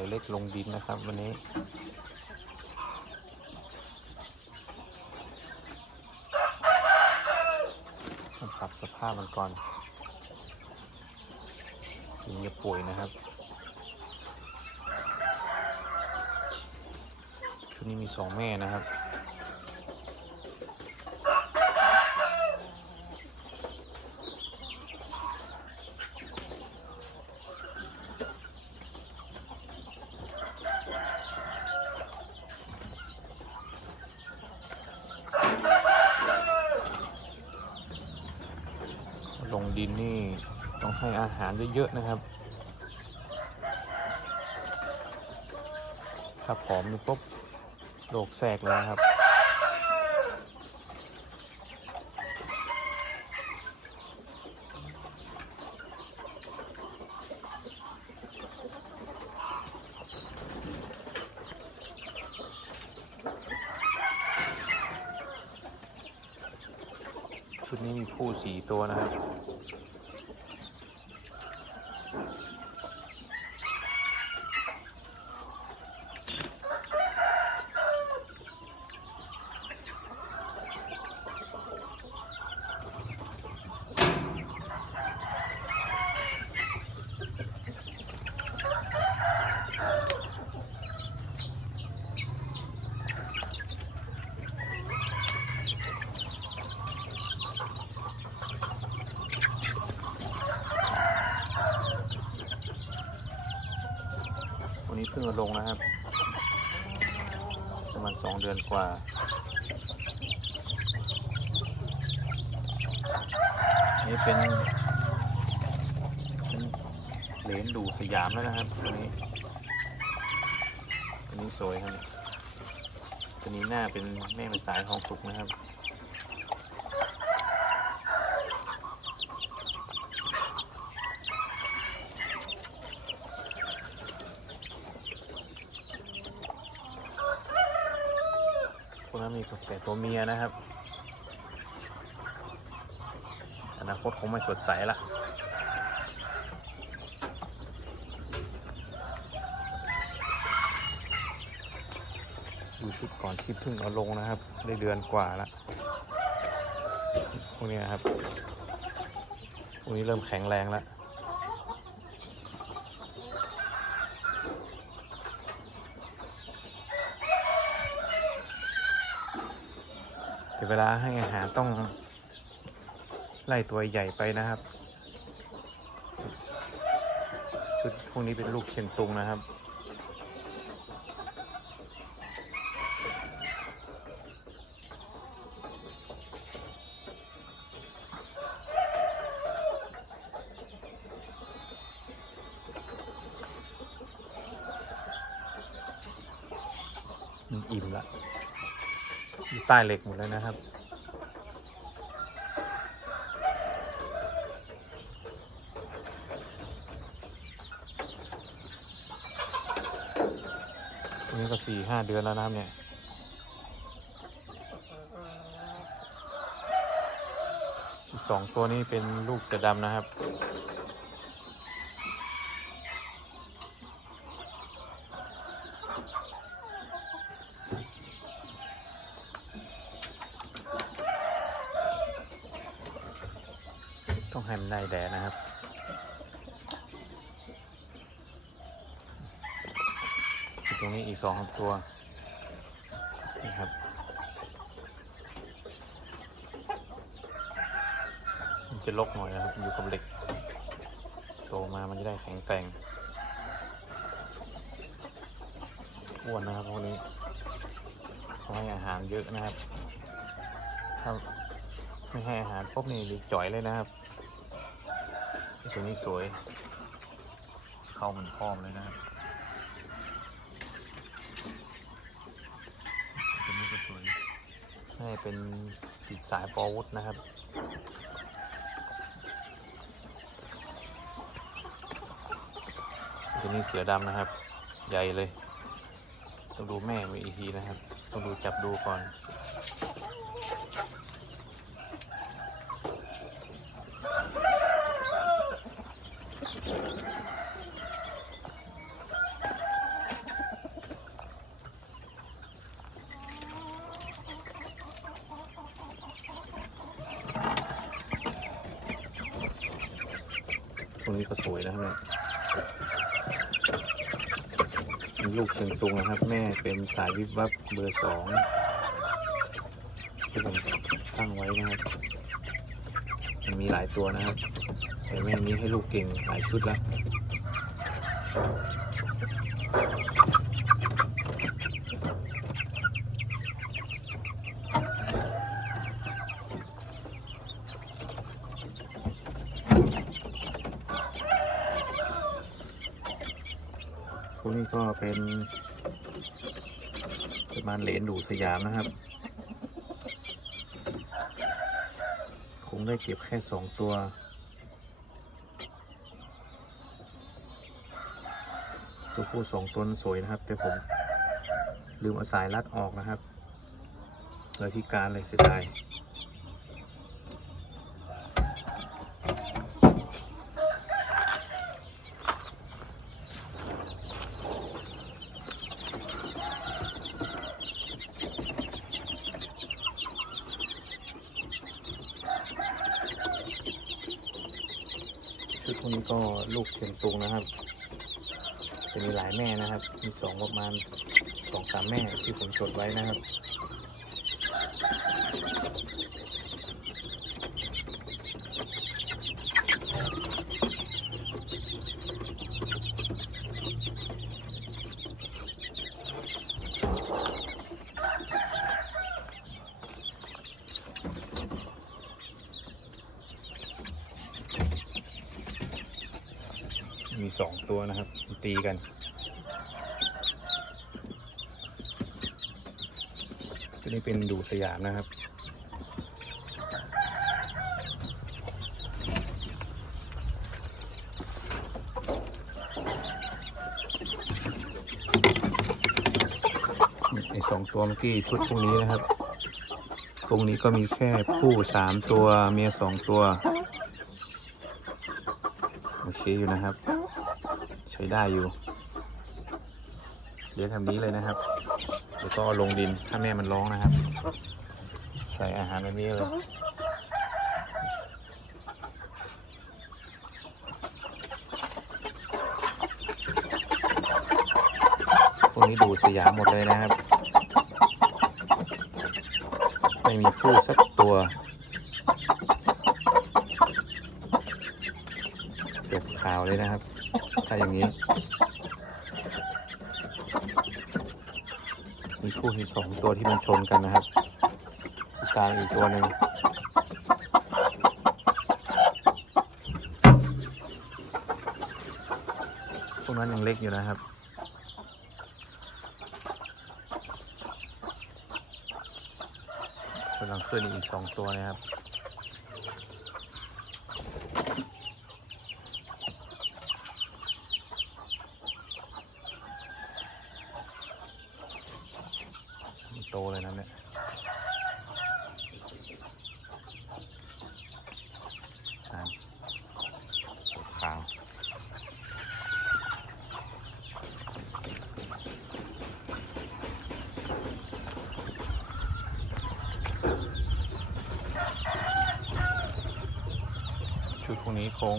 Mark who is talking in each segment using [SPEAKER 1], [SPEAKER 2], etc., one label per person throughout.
[SPEAKER 1] ส่เล็กลงดินนะครับ วันนี้ ปรับสภาพมันก่อนถึงจะป่วยนะครับชุดนี้มีสองแม่นะครับ ลงดินนี่ ต้องให้อาหารเยอะๆนะครับ ถ้าผอมนี่ปุ๊บโรคแทรกเลยนะครับ ชุดนี้มีผู้สี่ตัวนะครับ วันนี้เพิ่งเอาลงนะครับ ประมาณสองเดือนกว่า นี่เป็นเป็นเหรนดูสยามแล้วนะครับตัวนี้ตัวนี้สวยครับตัวนี้หน้าเป็นแม่เป็นสายของสุกนะครับ พวกนั้นมีแตัวเมียนะครับ อนาคตคงไม่สดใสละดูชุดก่อนที่เพิ่งเอาลงนะครับ ได้เดือนกว่าล้วพวกนี้นะครับพวกนี้เริ่มแข็งแรงแล้ว เวลาให้อาหารต้องไล่ตัวใหญ่ไปนะครับ ชุดพวกนี้เป็นลูกเชียงตุงนะครับอิ่มละ อยู่ใต้เหล็กหมดแล้วนะครับนนี้ก็สี่ห้าเดือนแล้วนะครับเนี่ยสองตัวนี้เป็นลูกเสือดำนะครับ ให้มันได้แดดนะครับ ตรงนี้อีกสองตัวนี่ครับมันจะลกหน่อยนะครับ อยู่กับเหล็ก โตมามันจะได้แข็งแกร่งอ้วนนะครับพวกนี้เขาให้อาหารเยอะนะครับถ้าไม่ให้อาหารปุ๊บนี่จ่อยเลยนะครับ ตัวนี้สวย เข้ามันพร้อมเลยนะครับตัวนี้ก็สวยน่เป็นติดสายปอวุธนะครับตัวนี้เสือดำนะครับ ใหญ่เลย ต้องดูแม่ไว้อีกทีนะครับ ต้องดูจับดูก่อน นี้ก็สวยนะครับเนี่ยลูกเชิงตุงนะครับ แม่เป็นสายวิบวับเบอร์สองที่ผมตั้งไว้นะครับมันมีหลายตัวนะครับแต่แม่นี้ให้ลูกเก่งหลายชุดแล้ว วกนี้ก็เป็นประมาณเหรียญดูสยามนะครับ คงได้เก็บแค่สองตัว ตัวผู้สองตัวสวยนะครับ แต่ผมลืมเอาสายรัดออกนะครับเลยพิการเลยเสียดาย ก็ลูกเชียงตุงนะครับ จะมีหลายแม่นะครับ มีสองประมาณสองสามแม่ที่ผมจดไว้นะครับ มีสองตัวนะครับ ตีกัน ตัวนี้เป็นดูสยามนะครับ ไอสองตัวเมื่อกี้ชุดพวกนี้นะครับพวกนี้ก็มีแค่ผู้สามตัวเมียสองตัว โอเคอยู่นะครับ ช้ได้อยู่ เลี้ยงแบบนี้เลยนะครับ แล้วก็ลงดินถ้าแม่มันร้องนะครับ ใส่อาหารแบบนี้เลยพวกนี้ดูสยามหมดเลยนะครับ ไม่มีผู้สักตัวจบข่าวเลยนะครับ ถ้าอย่างนี้ มีคู่ที่สองตัวที่มันชนกันนะครับอีกกลาอีกตัวหนึ่งพวกนั้นยังเล็กอยู่นะครับกำลังขึ้นอีกสองตัวนะครับ โตเลยนะเนี่ยอ่าขาวชุดพวก นี้คง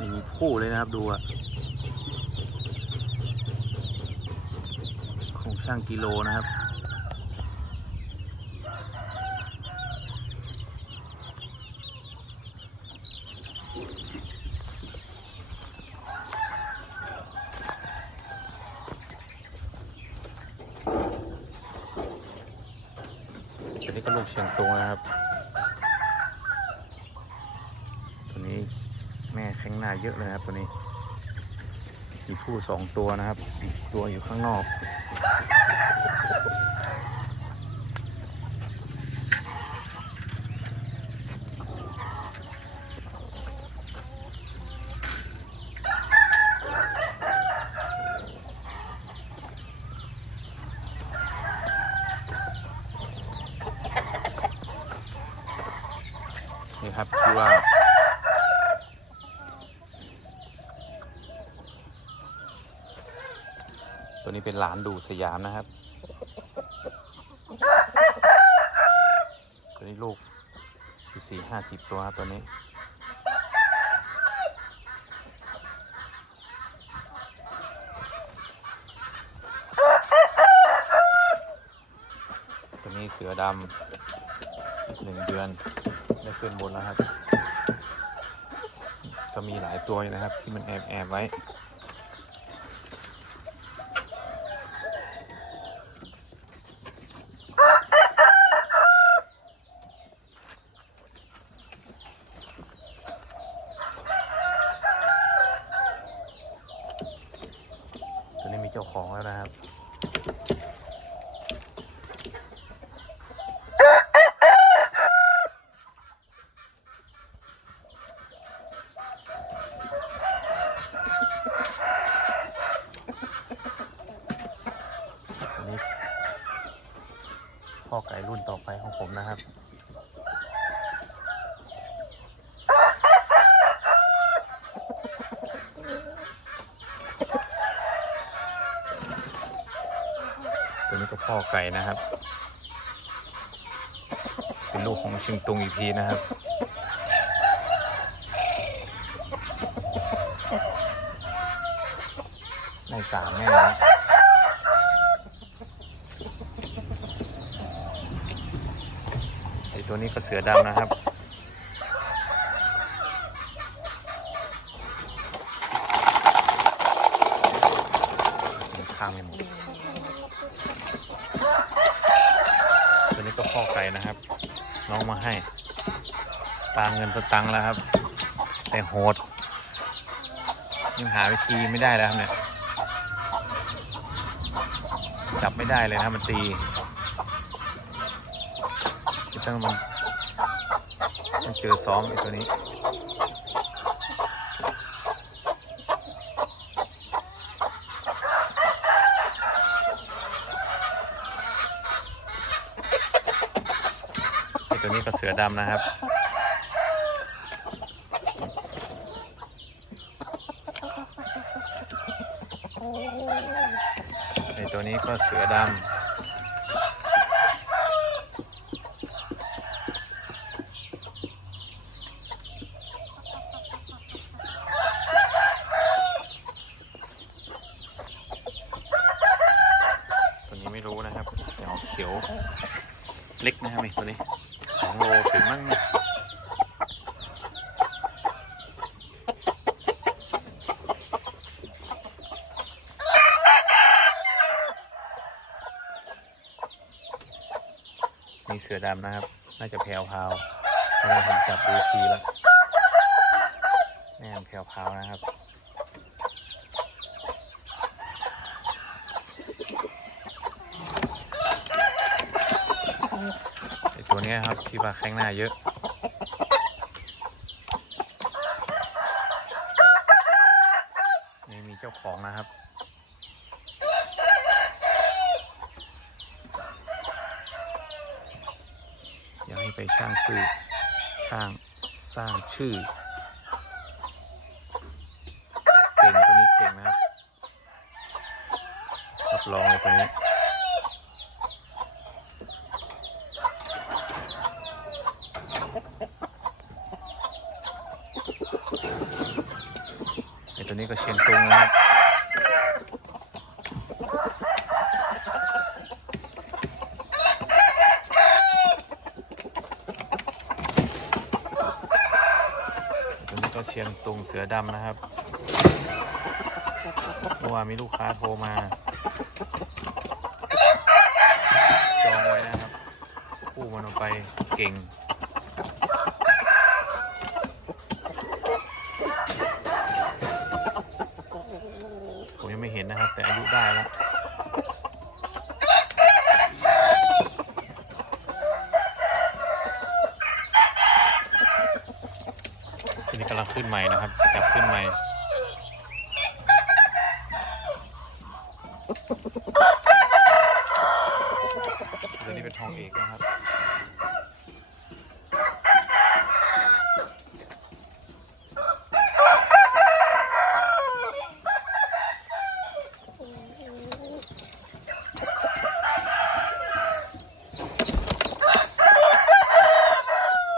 [SPEAKER 1] มีคู่เลยนะครับดูอะคงช่างกิโลนะครับ ตัวนี้ก็ลูกเชียงตุงนะครับ ตัวนี้ แม่แข้งหน้าเยอะเลยนะครับตัวนี้ มีผู้สองตัวนะครับ อีกตัวอยู่ข้างนอก นี่ครับที่ว่า ตัวนี้ เป็นหลานดูสยามนะครับตัวนี้ลูกสี่ห้าสิบตัวครับตัวนี้ตัวนี้เสือดำหนึ่งเดือนได้ขึ้นบนแล้วครับ ก็มีหลายตัวนะครับ ที่มันแอบแอบไว้ เจ้าของแล้วนะครับ อันนี้พ่อไก่รุ่นต่อไปของผมนะครับ ตัวนี้ก็ พ่อไก่นะครับ เป็นลูกของชิงตุงอีกทีนะครับ ในสามแน่นะไอตัวนี้ก็เสือดำนะครับ กินข้าวไม่หมด ตัวนี้ก็พ่อไก่นะครับ น้องมาให้ตาม เงินสตังค์แล้วครับ แต่โหดยังหาวิธีไม่ได้แล้วครับเนี่ย จับไม่ได้เลยนะมันตีคือต้องมันต้องเจอซ้อมไอ้ตัวนี้ไอ้ตัวนี้ก็เสือดำนะครับ ไอ้ตัว นี้ก็เสือดำ ตัวนี้ไม่รู้นะครับแต่ออกเขียว เล็กนะครับไอ้ตัวนี้สองโลถึงมั้งเนี่ยมีเสือดำนะครับ น่าจะแพลวพาวเพราะว่าผมจับดูทีแล้วแน่นแพลวพาวนะครับไอตัวนี้ครับที่ว่าแข้งหน้าเยอะ นี่มีเจ้าของนะครับ อยากให้ ไปช่างชื่อช่างสร้างชื่อ เก่งตัวนี้เก่งนะครับรับรองเลยตัวนี้ไอตัวนี้ก็เชียงตุงนะครับ ตัวนี้ก็เชียงตุงเสือดำนะครับเมื่อวานมีลูกค้าโทรมาจองไว้นะครับคู่มันเอาไปเก่งผมยังไม่เห็นนะครับ แต่อายุได้แล้ว ทีนี้กำลัง ขึ้นใหม่นะครับจับขึ้นใหม่ตัวนี้เป็นทองเอกนะครับ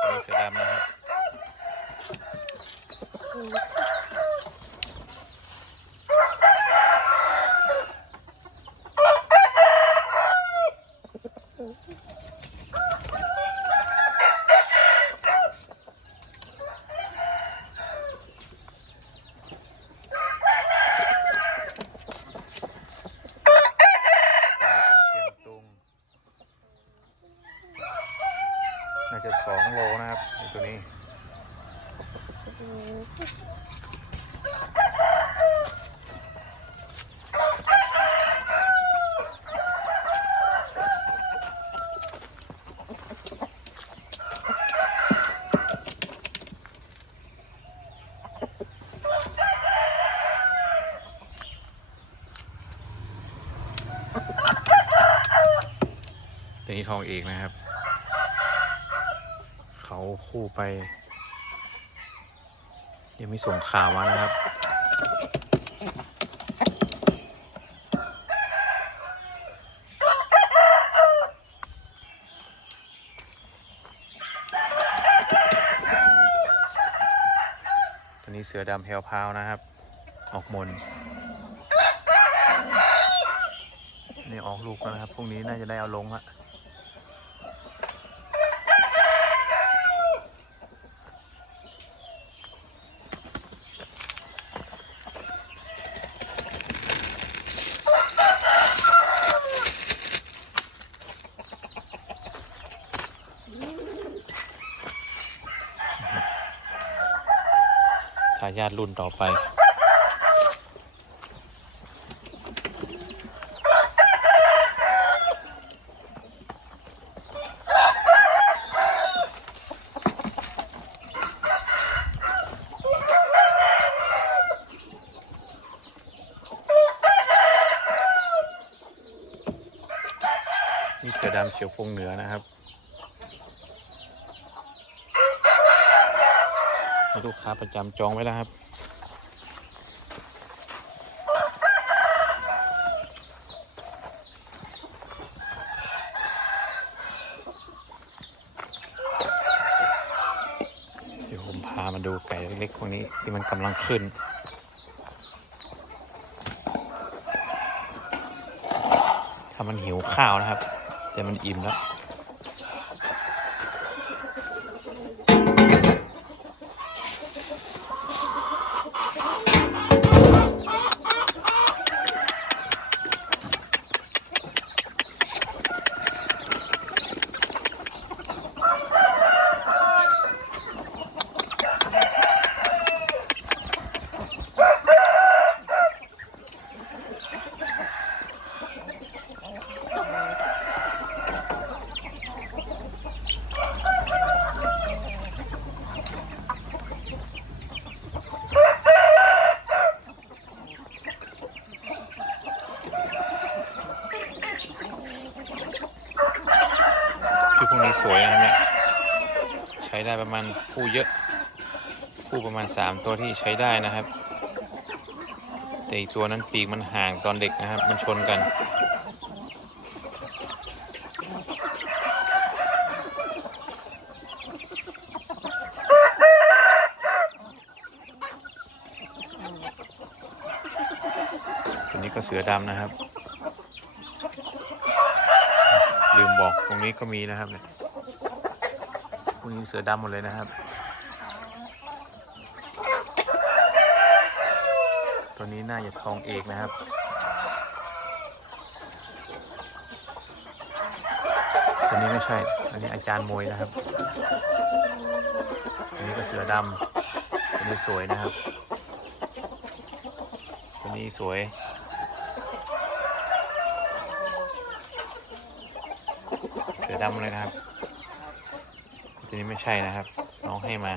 [SPEAKER 1] ตัวนี้เสือดำนะครับ bakalım. ทองเอกนะครับ เขาคู่ไปยังไม่ส่งข่าวมานะครับ ตัวนี้เสือดำแพรวพาวนะครับ ออกมนนี่ออกลูกแล้วนะครับ พรุ่งนี้น่าจะได้เอาลงฮะ รุ่นต่อไปนี่เสือดำเขียวฟงเหนือนะครับ ลูกค้าประจำจองไว้แล้วครับ เดี๋ยวผมพามาดูไก่เล็กๆพวกนี้ที่มันกำลังขึ้นถ้ามันหิวข้าวนะครับ แต่มันอิ่มแล้ว คือพวกนี้สวยนะครับเนี่ย ใช้ได้ประ มาณคู่เยอะ คู่ประมาณ 3 ตัวที่ใช้ได้นะครับ แต่อีกตัวนั้นปีกมันห่างตอนเด็กนะครับ มันชนกันตัวนี้ก็เสือดำนะครับ ลืมบอกตรงนี้ก็มีนะครับเนี่ย วกนี้เสือดำหมดเลยนะครับ ตัวนี้น่าจะทองเอกนะครับตัวนี้ไม่ใช่ อันนี้อาจารย์มวยนะครับตัวนี้ก็เสือดำตัวนี้สวยนะครับ ตัวนี้สวยเสือดำเลยนะครับ ตัวนี้ไม่ใช่นะครับ น้องให้มา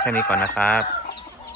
[SPEAKER 1] แค่นี้ก่อนนะครับ